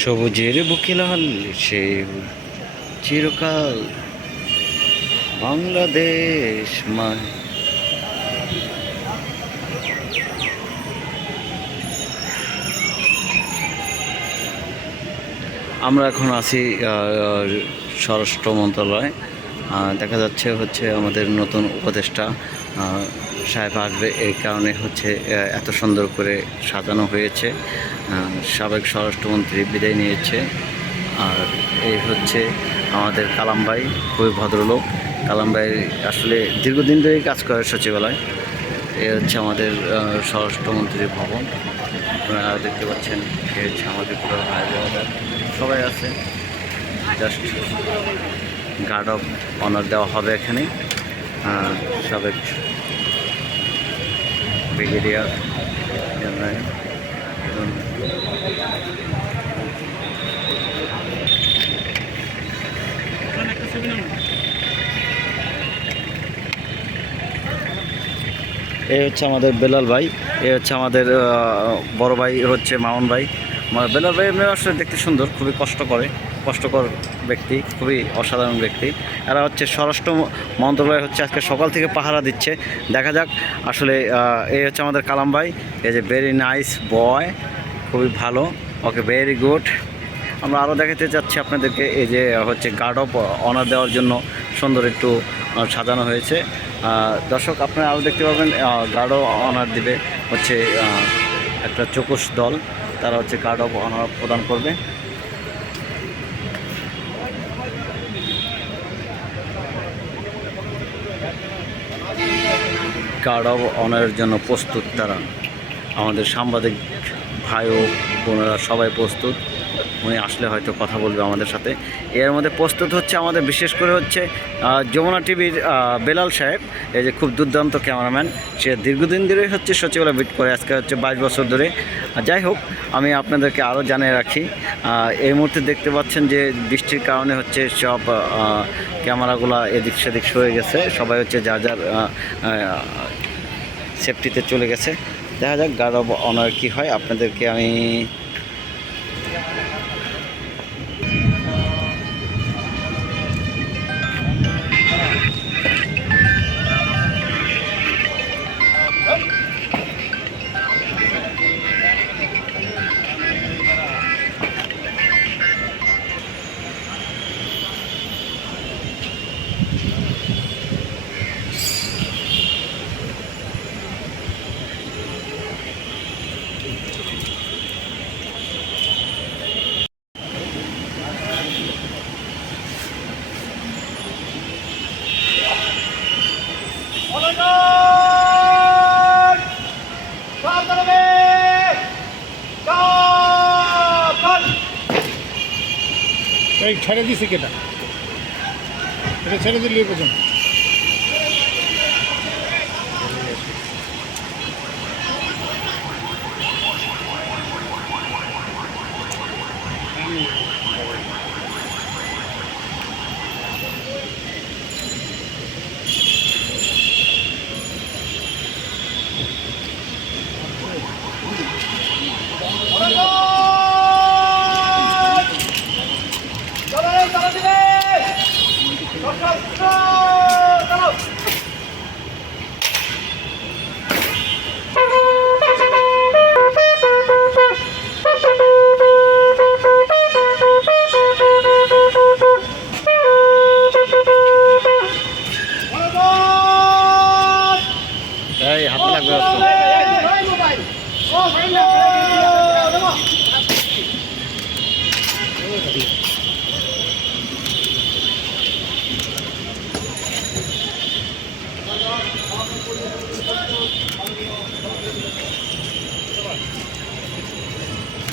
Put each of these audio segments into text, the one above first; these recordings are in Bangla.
সবুজের বুকে লাল সে চিরকাল বাংলাদেশ মায়। আমরা এখন আছি স্বরাষ্ট্র মন্ত্রণালয়। দেখা যাচ্ছে হচ্ছে আমাদের নতুন উপদেষ্টা সাহেব আসবে এই কারণে হচ্ছে এত সুন্দর করে সাজানো হয়েছে। সাবেক স্বরাষ্ট্রমন্ত্রী বিদায় নিয়েছে। আর এই হচ্ছে আমাদের কালাম ভাই, খুবই ভদ্রলোক। কালাম ভাই আসলে দীর্ঘদিন ধরেই কাজ করে সচিবালয়। এ হচ্ছে আমাদের স্বরাষ্ট্রমন্ত্রীর ভবন। আপনারা দেখতে পাচ্ছেন, এ হচ্ছে আমাদের পুরো ভাই সবাই আছে। জাস্ট গার্ড অফ অনার দেওয়া হবে এখানে। সাবেক ব্রিগেডিয়ার জেনারেল এই হচ্ছে আমাদের বেলাল ভাই, এ হচ্ছে আমাদের বড় ভাই হচ্ছে মামুন ভাই। বেলাল ভাই আসলে দেখতে সুন্দর, খুবই কষ্ট করে কষ্টকর ব্যক্তি, খুবই অসাধারণ ব্যক্তি। এরা হচ্ছে স্বরাষ্ট্র মন্ত্রণালয় হচ্ছে আজকে সকাল থেকে পাহারা দিচ্ছে। দেখা যাক, আসলে এই হচ্ছে আমাদের কালাম ভাই। এই যে ভেরি নাইস বয় খুবই ভালো। ওকে ভেরি গুড আমরা আরও দেখাতে চাচ্ছি আপনাদেরকে, এই যে হচ্ছে গার্ড অফ অনার দেওয়ার জন্য সুন্দর একটু সাজানো হয়েছে। দর্শক, আপনারা আরও দেখতে পাবেন গার্ড অফ অনার দিবে হচ্ছে একটা চকুশ দল। তারা হচ্ছে কার্ড অফ অনার প্রদান করবে। কার্ড অফ অনারের জন্য প্রস্তুত তারা। আমাদের সাংবাদিক ভাই ও বোনেরা সবাই প্রস্তুত। উনি আসলে হয়তো কথা বলবে আমাদের সাথে। এর মধ্যে প্রস্তুত হচ্ছে আমাদের বিশেষ করে হচ্ছে যমুনা টিভির বেলাল সাহেব, এই যে খুব দুর্দান্ত ক্যামেরাম্যান। সে দীর্ঘদিন ধরেই হচ্ছে সচিবালয় বিট করে, আজকে হচ্ছে বাইশ বছর ধরে। যাই হোক, আমি আপনাদেরকে আরও জানিয়ে রাখি এই মুহূর্তে দেখতে পাচ্ছেন যে বৃষ্টির কারণে হচ্ছে সব ক্যামেরাগুলো এদিক সেদিক সরে গেছে। সবাই হচ্ছে যার যার সেফটিতে চলে গেছে। দেখা যাক গার্ড অনার কী হয়। আপনাদেরকে আমি ছেড়ে দিছে কেটা? এটা ছেড়ে দিলে পর্যন্ত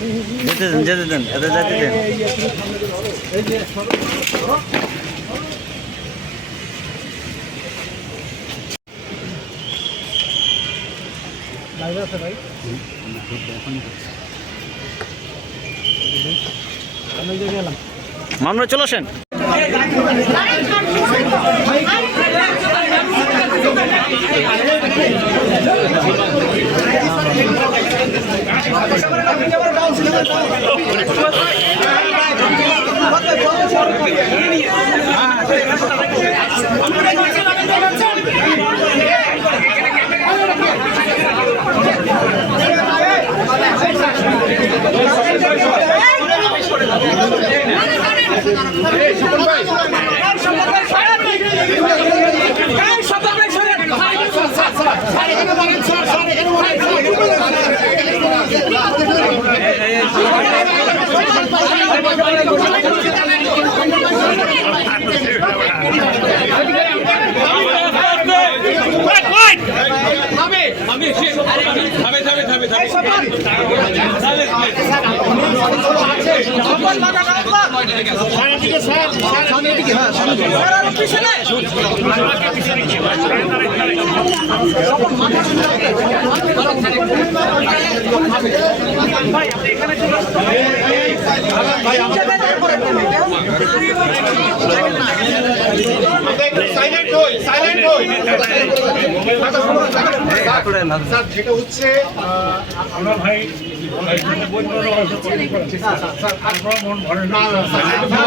যেতে দেন যেতে দেন এদের যেতে দেন মামলা চলে আসেন সাইলেন্ট হই সাইলেন্ট হই স্যার যেটা হচ্ছে আমরা ভাই আপনি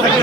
প্রশ্ন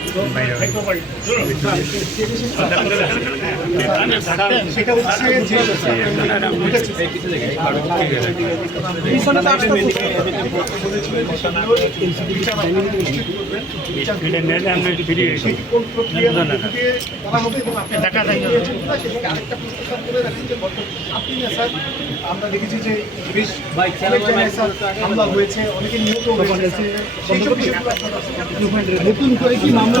আমরা দেখেছি যে বেশ হয়েছে অনেকে নিহত হয়েছে নতুন করে কি মামলা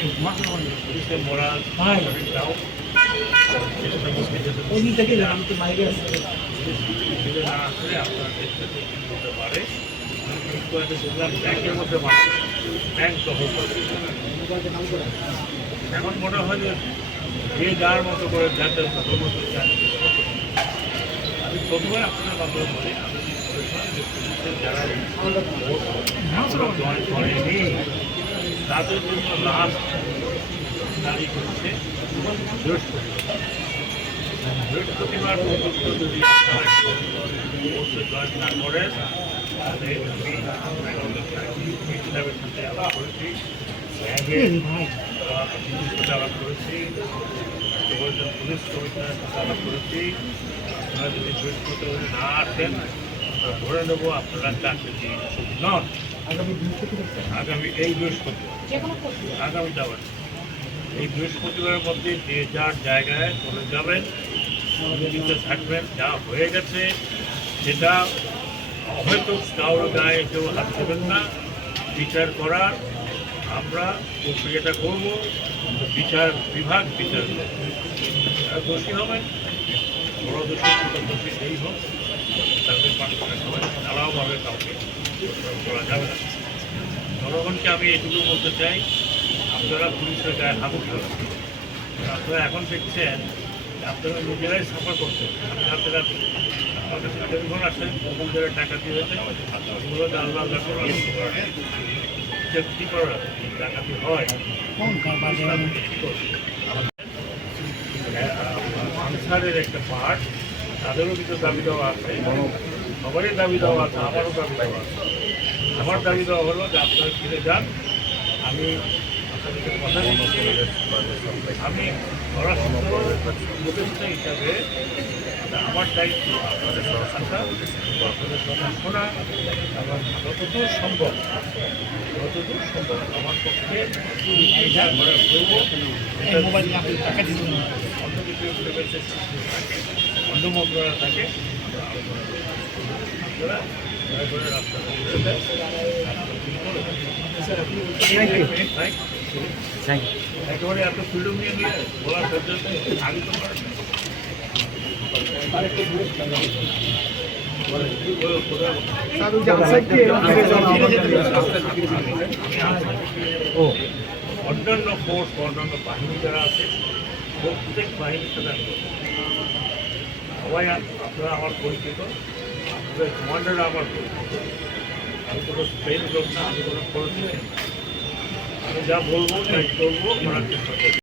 আপনার করে এখন মনে হয় যে যার মতো করে যাতে আমি প্রথমে আপনাদের মাধ্যমে বলি আমি যারা জয়েন করেনি তাদের জন্য লাস্ট তারিখ হচ্ছে বৃহস্পতিবার বৃহস্পতিবার পর্যন্ত যদি আপনারা জয়েন না করেন তাহলে আমি সাহেবের সাথে আলাপ করেছি ব্যাগের সাথে আলাপ করেছি পুলিশ কমিশনারের সাথে আলাপ করেছি আপনারা যদি বৃহস্পতিবার না আসেন, আমরা ধরে নেব আপনারা চাকরি নন। আগামী এই বৃহস্পতিবার। আগামী যাবেন এই বৃহস্পতিবারের মধ্যে যে যার জায়গায় চলে যাবেন থাকবেন যা হয়ে গেছে সেটা হয়তো কারোর গায়ে কেউ হাত দেবেন না। বিচার করার আমরা প্রক্রিয়াটা করব। বিচার বিভাগ বিচার করবে। যারা দোষী হবেন বড় দোষী ছোট দোষী সেই হোক। তাদের পাশে সবাই আলাদাভাবে কাউকে। দোষারোপ করা যাবে না জনগণকে আমি এটুকু বলতে চাই, আপনারা পুলিশের গায়ে উঠাবেন। আপনারা এখন দেখছেন আপনারা নিজেরাই সাফা করছেন। আপনারা কাছে টেলিফোন আসে কখন ধরে টাকা ওগুলো আল্লাহ আল্লাহ করে সেফটি করা ডাকাতি হয় একটা পার্ট তাদেরও কিছু দাবি দেওয়া আছে। সবারই দাবি দেওয়া আছে, আমারও দাবি দেওয়া আছে। আমার দাবি দেওয়া হলো যে আপনারা ফিরে যান। আমি আপনাদেরকে কথা দিচ্ছি। আমি উপদেষ্টা হিসাবে আমার দায়িত্ব আপনাদের কথা আপনাদের কথা শোনা এবং যতদূর সম্ভব যতদূর সম্ভব আমার পক্ষে মোবাইল অন্য কিছু থাকে অন্য মন্ত্রণালয় থাকে। অন্যান্য ফোর্স অন্যান্য বাহিনী যারা আছে প্রত্যেক বাহিনীর সাথে। সবাই আপ- আপনারা আমার পরিচিত। আপনাদের কমান্ডাররা আমার পরিচিত। আমি কোনো স্পেন লোক না, আমি কোনো পলিটিশিয়ান আমি যা বলব তাই করব করব।